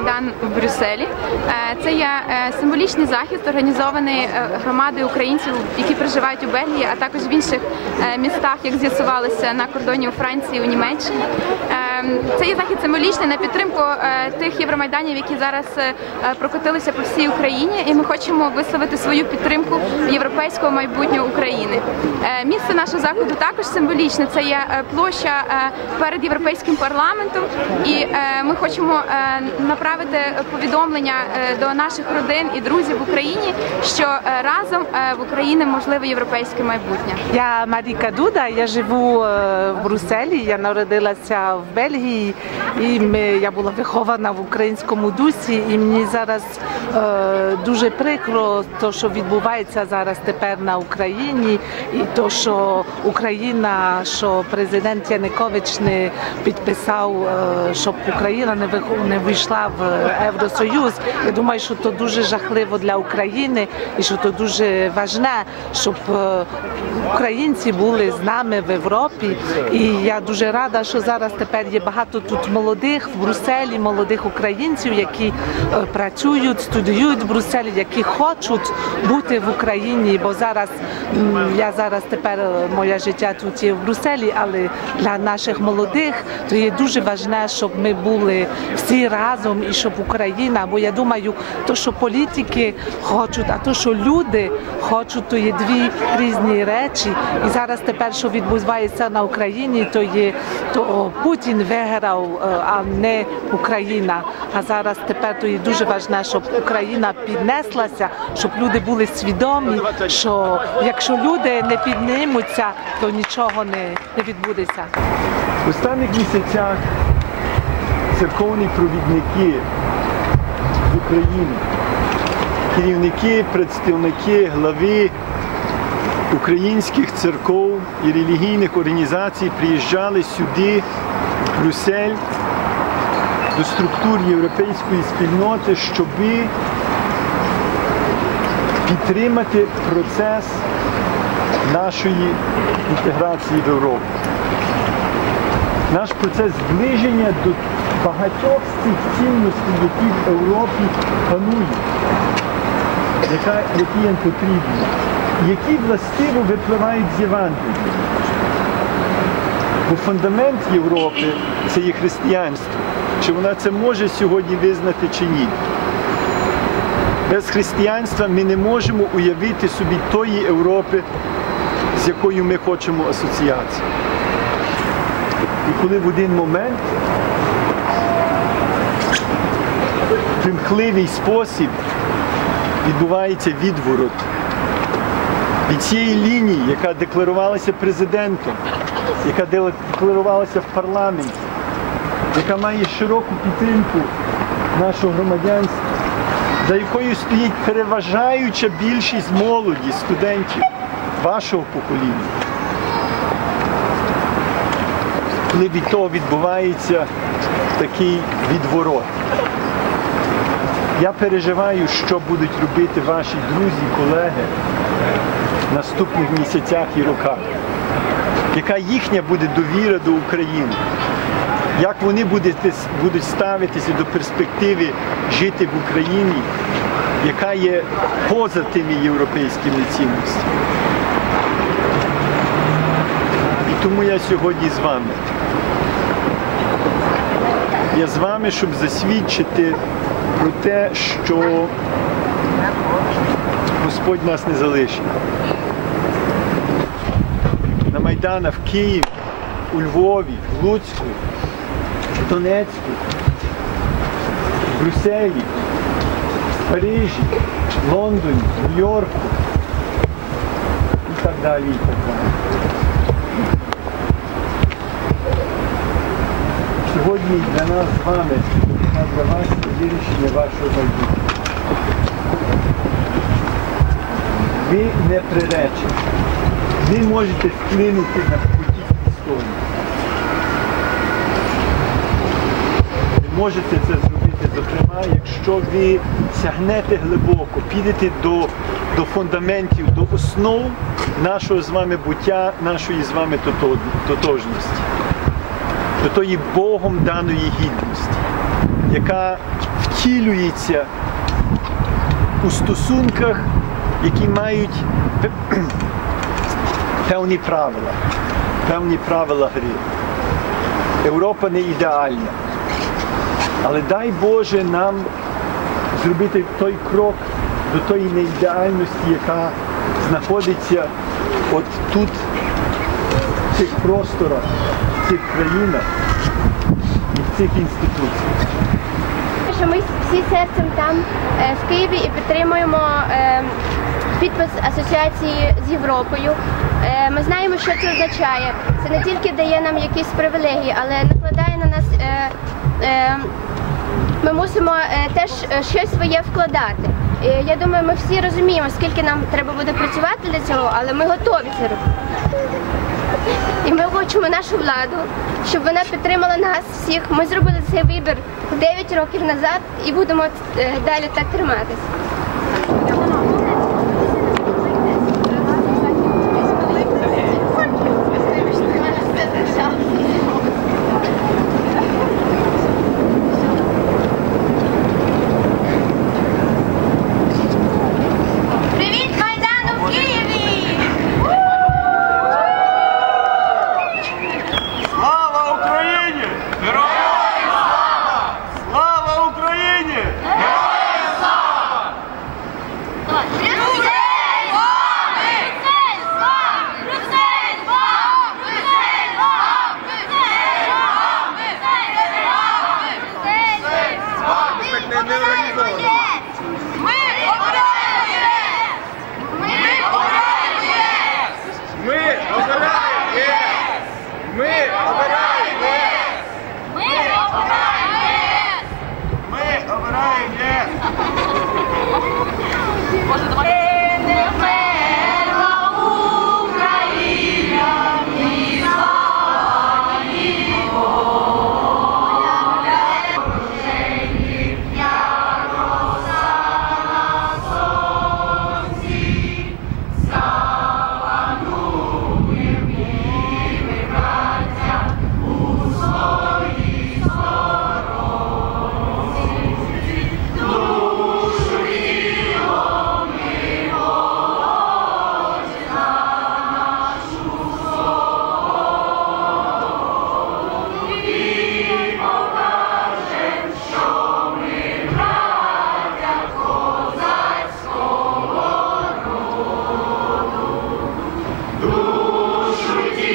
find Майдан в Брюсселі. Е, Це є е, символічний захід, організований е, громадою українців, які проживають у Бельгії, а також в інших містах, як з'ясувалося на кордоні у Франції, у Німеччині. Це є захід символічний на підтримку тих євромайданів, які зараз прокотилися по всій Україні, і ми хочемо висловити свою підтримку європейського майбутнього України. Місце нашого заходу також символічне. Це є площа перед європейським парламентом, і ми хочемо е, направити повідомлення е, до наших родин і друзів в Україні, що е, разом е, в Україні можливе європейське майбутнє. Я Маріка Дуда, я живу в Брюсселі, я народилася в Бельгії, і ми, я була вихована в українському дусі, і мені зараз е, дуже прикро, то, що відбувається зараз тепер на Україні, і то, що Україна, що президент Янукович не підписав, щоб Україна не вийшла в Євросоюз. Я думаю, що це дуже жахливо для України і що це дуже важне, щоб е, українці були з нами в Європі. І я дуже рада, що зараз тепер є багато тут молодих в Брюсселі, молодих українців, які е, працюють, студіюють в Брюсселі, які хочуть бути в Україні. Бо зараз я зараз тепер е, моє життя тут є в Брюсселі, але для наших молодих то є дуже важне, щоб ми були всі разом і щоб Україна. Бо я думаю, то, що політики хочуть, а то, що люди хочуть, то є дві різні речі. І зараз тепер, що відбувається на Україні, то є то Путін виграв, е, а не Україна. А зараз тепер то є дуже важне, щоб Україна піднеслася, щоб люди були свідомі, що якщо люди не піднімуться, то нічого не, не відбудеться. В останніх місяцях церковні провідники з України, керівники, представники, глави українських церков і релігійних організацій приїжджали сюди, в Брюссель, до структур європейської спільноти, щоби підтримати процес нашої інтеграції в Європу. Наш процес зближення до багатьох з цих цінностей, які в Європі панують, яка, які їм потрібні, які властиво випливають з Євангелія. Бо фундамент Європи це є християнство. Чи вона це може сьогодні визнати чи ні? Без християнства ми не можемо уявити собі тої Європи, з якою ми хочемо асоціацію. І коли в один момент в примхливий спосіб відбувається відворот від цієї лінії, яка декларувалася президентом, яка декларувалася в парламенті, яка має широку підтримку нашого громадянства, за якою стоїть переважаюча більшість молоді, студентів вашого покоління. коли від того відбувається такий відворот. Я переживаю, що будуть робити ваші друзі, колеги в наступних місяцях і роках. Яка їхня буде довіра до України? Як вони будуть, ставитися до перспективи жити в Україні, яка є поза тими європейськими цінностями? І тому я сьогодні з вами. Я з вами, щоб засвідчити про те, що Господь нас не залишить. На Майданах в Києві, у Львові, в Луцьку, в Донецьку, в Брюсселі, в Парижі, в Лондоні, в Нью-Йорку і так далі. І так далі. Сьогодні для нас з вами, а для вас вирішення вашого майбутнього. Ви не приречені. Ви можете вплинути на потік історії. Ви можете це зробити, зокрема, якщо ви сягнете глибоко, підете до, до фундаментів, до основ нашого з вами буття, нашої з вами тото- тотожності до тої Богом даної гідності, яка втілюється у стосунках, які мають певні правила, певні правила гри. Європа не ідеальна. Але дай Боже нам зробити той крок до тої неідеальності, яка знаходиться от тут, в цих просторах, в цих країнах і в цих інституціях. що ми всі серцем там е, в Києві і підтримуємо е, підпис асоціації з Європою. Е, Ми знаємо, що це означає. Це не тільки дає нам якісь привілегії, але накладає на нас. Ми мусимо теж щось своє вкладати. Я думаю, ми всі розуміємо, скільки нам треба буде працювати для цього, але ми готові це робити. І ми хочемо нашу владу, щоб вона підтримала нас всіх. Ми зробили цей вибір 9 років назад і будемо е, далі так триматися.